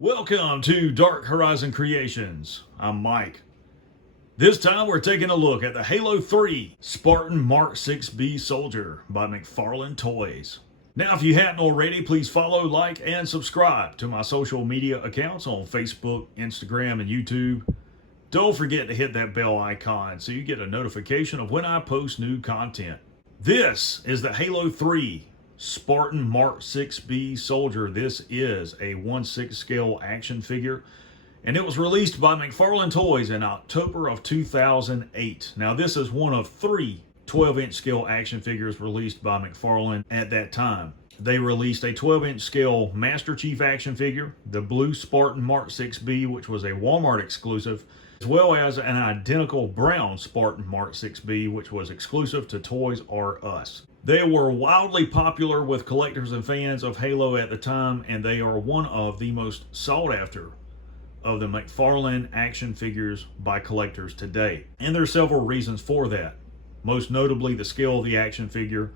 Welcome to Dark Horizon Creations. I'm Mike. This time we're taking a look at the Halo 3 Spartan Mark VI Soldier by McFarlane Toys. Now, if you hadn't already, please follow, like, and subscribe to my social media accounts on Facebook, Instagram, and YouTube. Don't forget to hit that bell icon so you get a notification of when I post new content. This is the Halo 3 Spartan Mark VI Soldier. This is a 1/6 scale action figure, and it was released by McFarlane Toys in October of 2008. Now, this is one of three 12-inch scale action figures released by McFarlane at that time. They released a 12-inch scale Master Chief action figure, the blue Spartan Mark VI, which was a Walmart exclusive, as well as an identical brown Spartan Mark VI, which was exclusive to Toys R Us. They were wildly popular with collectors and fans of Halo at the time, and they are one of the most sought after of the McFarlane action figures by collectors today. And there are several reasons for that. Most notably the scale of the action figure,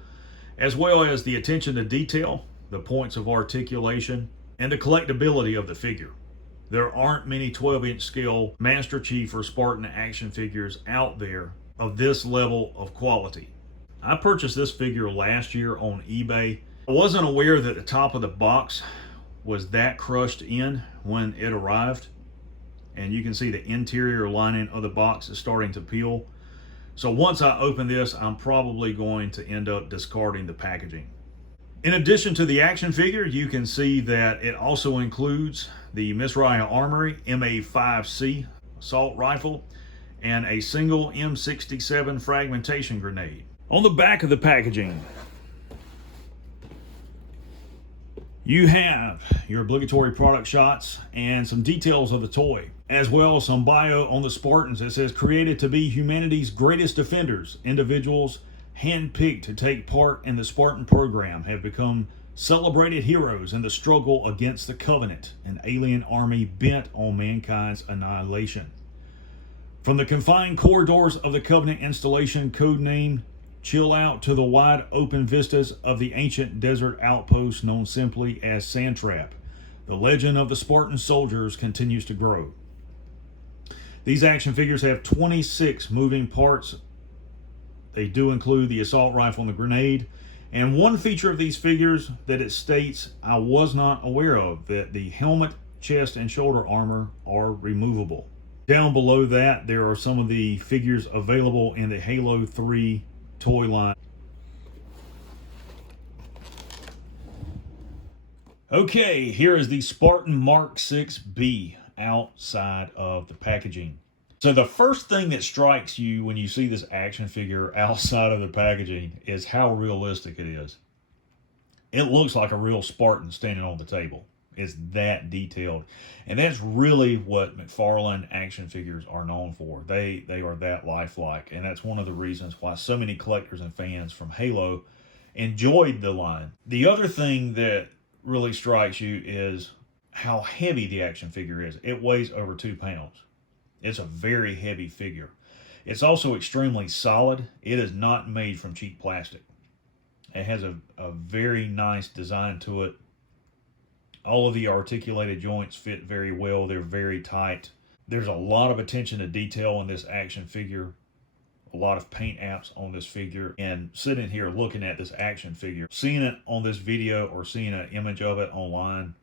as well as the attention to detail, the points of articulation, and the collectability of the figure. There aren't many 12-inch scale Master Chief or Spartan action figures out there of this level of quality. I purchased this figure last year on eBay. I wasn't aware that the top of the box was that crushed in when it arrived. And you can see the interior lining of the box is starting to peel. So once I open this, I'm probably going to end up discarding the packaging. In addition to the action figure, you can see that it also includes the Miss Raya Armory MA5C assault rifle and a single M67 fragmentation grenade. On the back of the packaging, you have your obligatory product shots and some details of the toy, as well as some bio on the Spartans. It says, created to be humanity's greatest defenders, individuals handpicked to take part in the Spartan program have become celebrated heroes in the struggle against the Covenant, an alien army bent on mankind's annihilation. From the confined corridors of the Covenant installation, codenamed Chill Out, to the wide open vistas of the ancient desert outpost known simply as Sandtrap, the legend of the Spartan soldiers continues to grow. These action figures have 26 moving parts. They do include the assault rifle and the grenade. And one feature of these figures that it states I was not aware of, that the helmet, chest, and shoulder armor are removable. Down below that, there are some of the figures available in the Halo 3 toy line. Okay, here is the Spartan Mark VI outside of the packaging. So the first thing that strikes you when you see this action figure outside of the packaging is how realistic it is. It looks like a real Spartan standing on the table. It's that detailed. And that's really what McFarlane action figures are known for. They are that lifelike. And that's one of the reasons why so many collectors and fans from Halo enjoyed the line. The other thing that really strikes you is how heavy the action figure is. It weighs over 2 pounds. It's a very heavy figure. It's also extremely solid. It is not made from cheap plastic. It has a very nice design to it. All of the articulated joints fit very well. They're very tight. There's a lot of attention to detail in this action figure. A lot of paint apps on this figure. And sitting here looking at this action figure, seeing it on this video or seeing an image of it online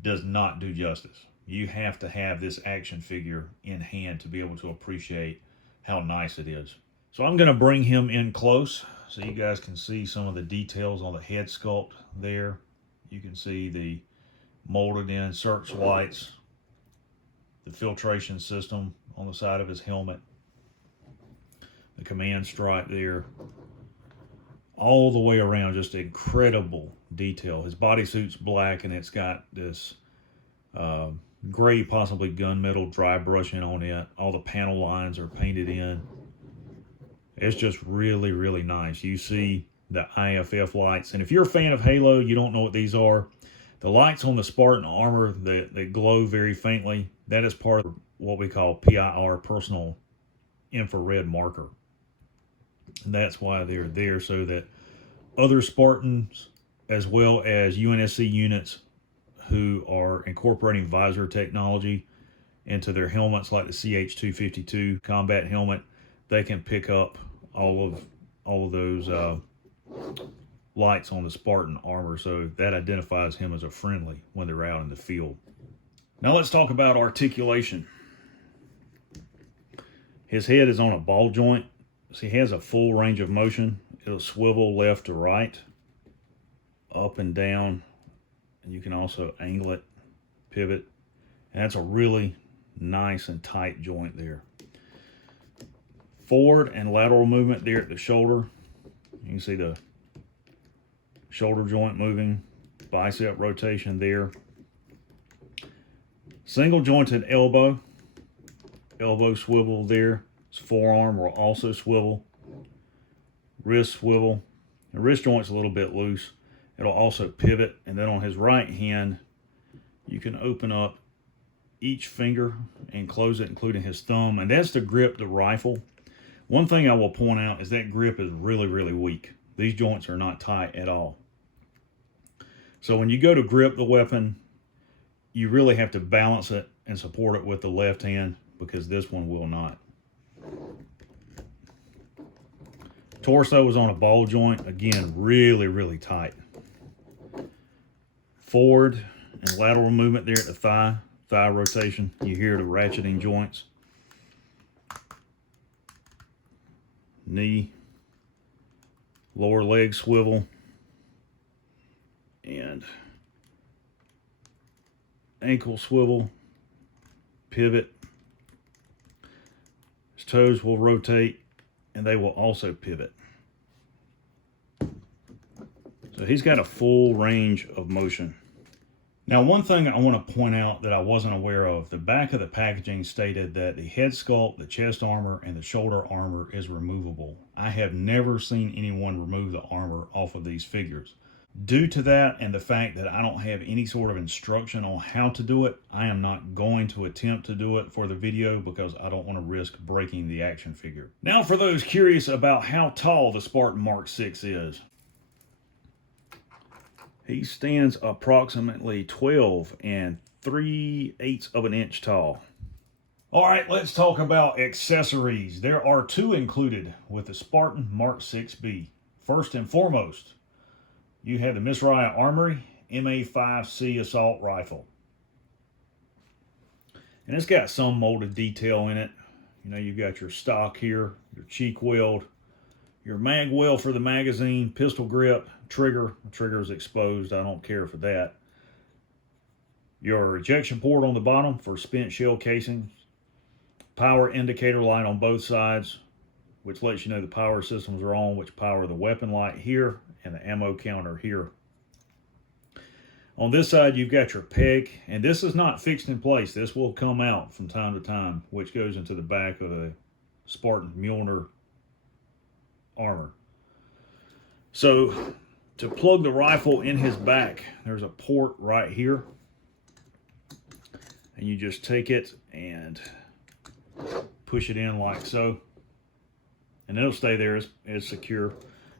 does not do justice. You have to have this action figure in hand to be able to appreciate how nice it is. So I'm going to bring him in close so you guys can see some of the details on the head sculpt there. You can see the molded in searchlights, the filtration system on the side of his helmet, the command stripe there, all the way around, just incredible detail. His bodysuit's black and it's got this gray, possibly gunmetal dry brushing on it. All the panel lines are painted in. It's just really, really nice. You see the IFF lights, and if you're a fan of Halo, you don't know what these are. The lights on the Spartan armor that glow very faintly, that is part of what we call PIR, personal infrared marker. And that's why they're there, so that other Spartans as well as UNSC units who are incorporating visor technology into their helmets, like the CH-252 combat helmet, they can pick up all of those lights on the Spartan armor, so that identifies him as a friendly when they're out in the field. Now let's talk about articulation. His head is on a ball joint, so he has a full range of motion. It'll swivel left to right, up and down, and you can also angle it, pivot, and that's a really nice and tight joint there. Forward and lateral movement there at the shoulder. You can see the shoulder joint moving, bicep rotation there. Single jointed elbow, elbow swivel there. His forearm will also swivel. Wrist swivel. The wrist joint's a little bit loose. It'll also pivot, and then on his right hand, you can open up each finger and close it, including his thumb, and that's to grip the rifle. One thing I will point out is that grip is really, really weak. These joints are not tight at all. So when you go to grip the weapon, you really have to balance it and support it with the left hand, because this one will not. Torso is on a ball joint. Again, really, really tight. Forward and lateral movement there at the thigh rotation. You hear the ratcheting joints. Knee, lower leg swivel, and ankle swivel, pivot. His toes will rotate, and they will also pivot. So he's got a full range of motion. Now, one thing I want to point out that I wasn't aware of, the back of the packaging stated that the head sculpt, the chest armor, and the shoulder armor is removable. I have never seen anyone remove the armor off of these figures. Due to that and the fact that I don't have any sort of instruction on how to do it, I am not going to attempt to do it for the video because I don't want to risk breaking the action figure. Now, for those curious about how tall the Spartan Mark VI is. He stands approximately 12 3/8 of an inch tall. All right, let's talk about accessories. There are two included with the Spartan Mark VI-B. First and foremost, you have the McFarlane Armory MA5C assault rifle. And it's got some molded detail in it. You know, you've got your stock here, your cheek weld, your mag well for the magazine, pistol grip, trigger. The trigger is exposed. I don't care for that. Your ejection port on the bottom for spent shell casings. Power indicator light on both sides, which lets you know the power systems are on, which power the weapon light here and the ammo counter here. On this side, you've got your peg, and this is not fixed in place. This will come out from time to time, which goes into the back of the Spartan Mjolnir armor. So to plug the rifle in his back, there's a port right here, and you just take it and push it in like so, and it'll stay there as secure.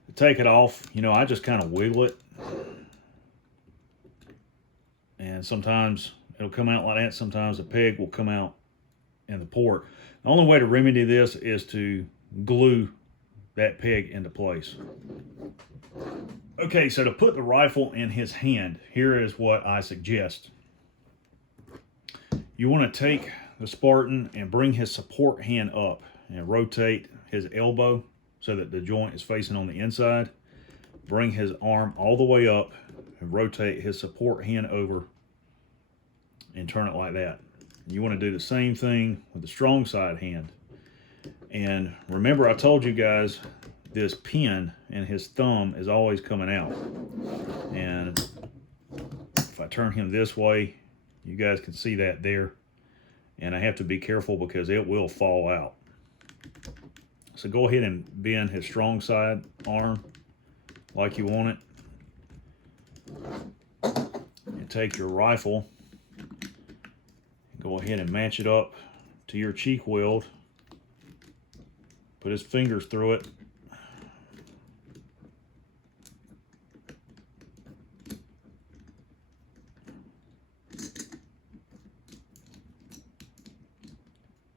To take it off, you know, I just kind of wiggle it, and sometimes it'll come out like that. Sometimes the peg will come out in the port. The only way to remedy this is to glue that peg into place. Okay, so to put the rifle in his hand, here is what I suggest. You want to take the Spartan and bring his support hand up and rotate his elbow so that the joint is facing on the inside. Bring his arm all the way up and rotate his support hand over and turn it like that. You want to do the same thing with the strong side hand. And remember, I told you guys this pin in his thumb is always coming out. And if I turn him this way, you guys can see that there. And I have to be careful because it will fall out. So go ahead and bend his strong side arm like you want it. And take your rifle. Go ahead and match it up to your cheek weld. Put his fingers through it.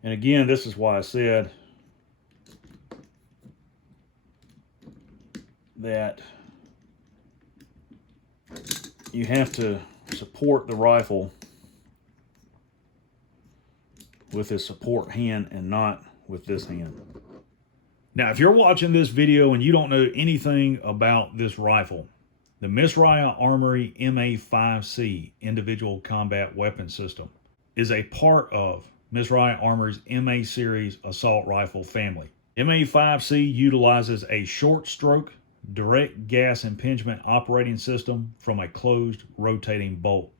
And again, this is why I said that you have to support the rifle with this support hand and not with this hand. Now, if you're watching this video and you don't know anything about this rifle, the McFarlane Armory MA5C Individual Combat Weapon System is a part of McFarlane Armory's MA Series assault rifle family. MA5C utilizes a short stroke direct gas impingement operating system from a closed rotating bolt.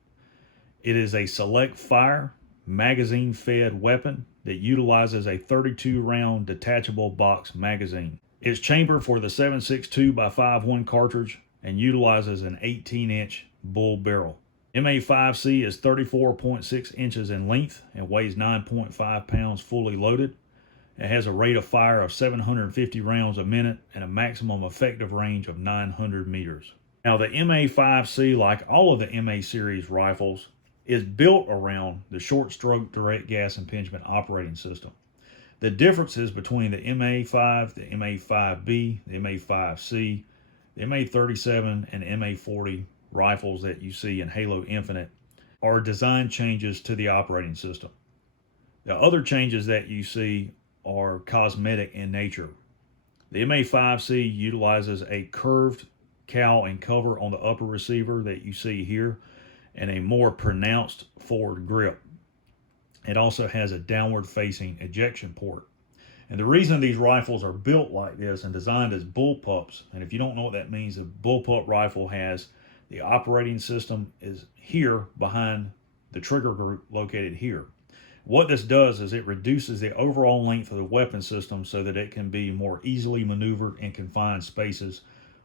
It is a select fire magazine fed weapon that utilizes a 32 round detachable box magazine. It's chambered for the 7.62 by 5.1 cartridge and utilizes an 18-inch bull barrel. MA5C is 34.6 inches in length and weighs 9.5 pounds fully loaded. It has a rate of fire of 750 rounds a minute and a maximum effective range of 900 meters. Now, the MA5C, like all of the MA series rifles, is built around the short stroke direct gas impingement operating system. The differences between the MA5, the MA5B, the MA5C, the MA37, and MA40 rifles that you see in Halo Infinite are design changes to the operating system. The other changes that you see are cosmetic in nature. The MA5C utilizes a curved cowl and cover on the upper receiver that you see here and a more pronounced forward grip. It also has a downward facing ejection port. And the reason these rifles are built like this and designed as bullpups, and if you don't know what that means, a bullpup rifle has the operating system is here behind the trigger group located here. What this does is it reduces the overall length of the weapon system so that it can be more easily maneuvered in confined spaces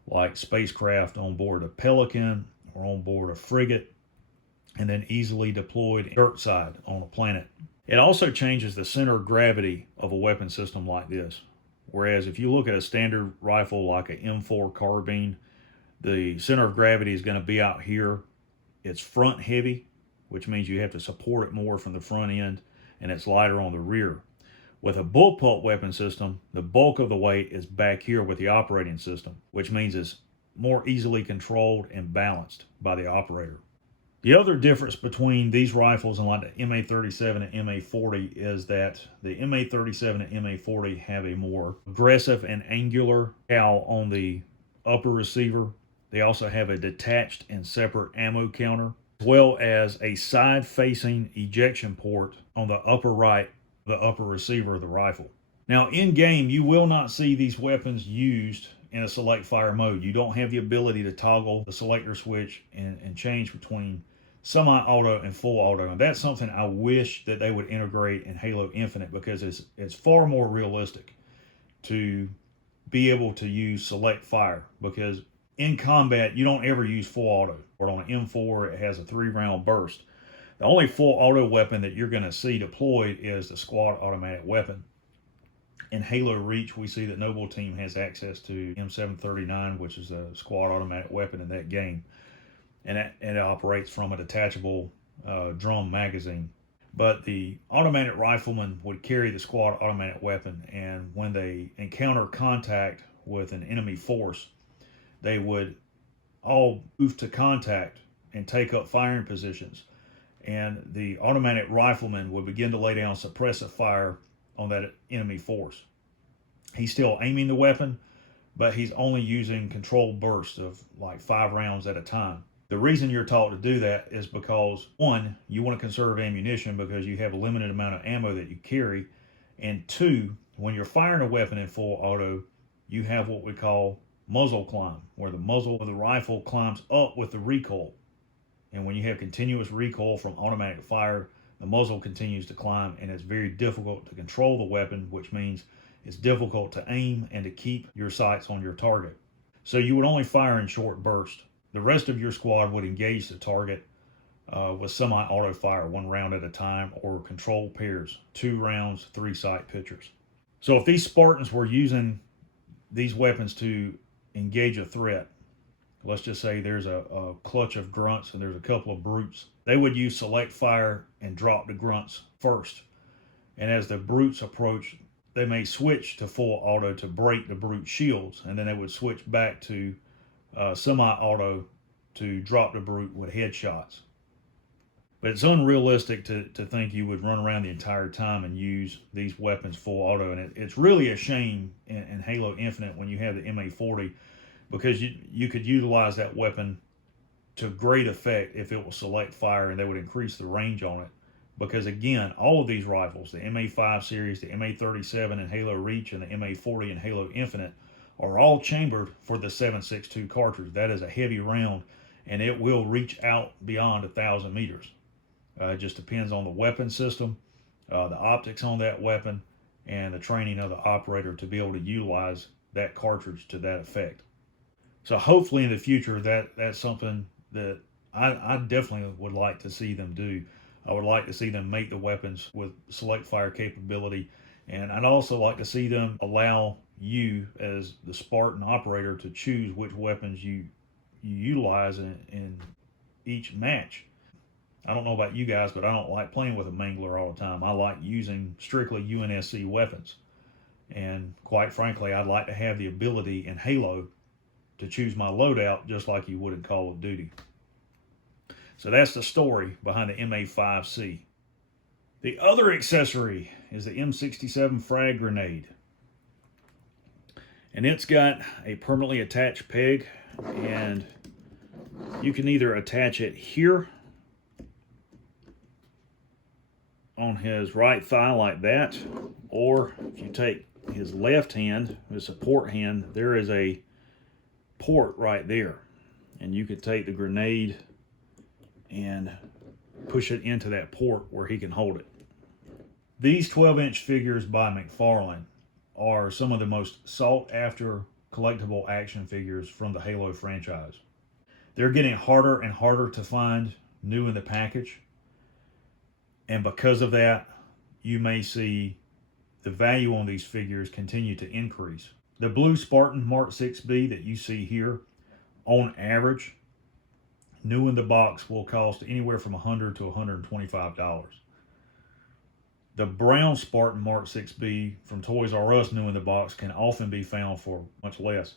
like spacecraft on board a Pelican or on board a frigate, and then easily deployed dirt side on a planet. It also changes the center of gravity of a weapon system like this. Whereas if you look at a standard rifle like an M4 carbine, the center of gravity is going to be out here. It's front heavy, which means you have to support it more from the front end, and it's lighter on the rear. With a bullpup weapon system, the bulk of the weight is back here with the operating system, which means it's more easily controlled and balanced by the operator. The other difference between these rifles and like the MA37 and MA40 is that the MA37 and MA40 have a more aggressive and angular cowl on the upper receiver. They also have a detached and separate ammo counter, as well as a side-facing ejection port on the upper right, the upper receiver of the rifle. Now, in game, you will not see these weapons used in a select fire mode. You don't have the ability to toggle the selector switch and change between semi-auto and full auto. And that's something I wish that they would integrate in Halo Infinite, because it's far more realistic to be able to use select fire, because in combat, you don't ever use full auto. Or on an M4, it has a 3-round burst. The only full auto weapon that you're going to see deployed is the squad automatic weapon. In Halo Reach, we see that Noble Team has access to M739, which is a squad automatic weapon in that game. And it operates from a detachable drum magazine. But the automatic rifleman would carry the squad automatic weapon, and when they encounter contact with an enemy force, they would all move to contact and take up firing positions. And the automatic rifleman would begin to lay down suppressive fire on that enemy force. He's still aiming the weapon, but he's only using controlled bursts of like 5 rounds at a time. The reason you're taught to do that is because, one, you want to conserve ammunition because you have a limited amount of ammo that you carry. And two, when you're firing a weapon in full auto, you have what we call muzzle climb, where the muzzle of the rifle climbs up with the recoil. And when you have continuous recoil from automatic fire, the muzzle continues to climb, and it's very difficult to control the weapon, which means it's difficult to aim and to keep your sights on your target. So you would only fire in short bursts. The rest of your squad would engage the target with semi-auto fire, 1 round at a time, or controlled pairs, 2 rounds, 3 sight pictures. So if these Spartans were using these weapons to engage a threat, let's just say there's a clutch of grunts and there's a couple of brutes, they would use select fire and drop the grunts first. And as the brutes approach, they may switch to full auto to break the brute shields, and then they would switch back to semi-auto to drop the brute with headshots. But it's unrealistic to think you would run around the entire time and use these weapons full auto. And it's really a shame in Halo Infinite when you have the MA40, because you could utilize that weapon to great effect if it will select fire, and they would increase the range on it. Because again, all of these rifles, the MA5 series, the MA37 in Halo Reach, and the MA40 in Halo Infinite, are all chambered for the 7.62 cartridge. That is a heavy round, and it will reach out beyond 1,000 meters. It just depends on the weapon system, the optics on that weapon, and the training of the operator to be able to utilize that cartridge to that effect. So hopefully in the future, that's something that I definitely would like to see them do. I would like to see them make the weapons with select fire capability, and I'd also like to see them allow you as the Spartan operator to choose which weapons you utilize in each match. I don't know about you guys, but I don't like playing with a mangler all the time. I like using strictly UNSC weapons. And quite frankly, I'd like to have the ability in Halo to choose my loadout just like you would in Call of Duty. So that's the story behind the MA5C. The other accessory is the M67 frag grenade. And it's got a permanently attached peg, and you can either attach it here on his right thigh like that, or if you take his left hand, his support hand, there is a port right there, and you could take the grenade and push it into that port where he can hold it. These 12-inch figures by McFarlane are some of the most sought after collectible action figures from the Halo franchise. They're getting harder and harder to find new in the package, and because of that, you may see the value on these figures continue to increase. The blue Spartan Mark VI-B that you see here, on average, new in the box will cost anywhere from $100 to $125. The brown Spartan Mark VI-B from Toys R Us new in the box can often be found for much less.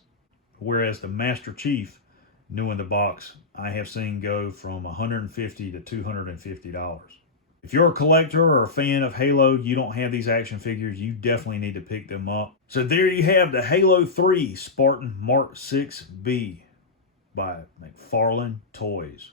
Whereas the Master Chief new in the box, I have seen go from $150 to $250. If you're a collector or a fan of Halo, you don't have these action figures, you definitely need to pick them up. So there you have the Halo 3 Spartan Mark VI-B by McFarlane Toys.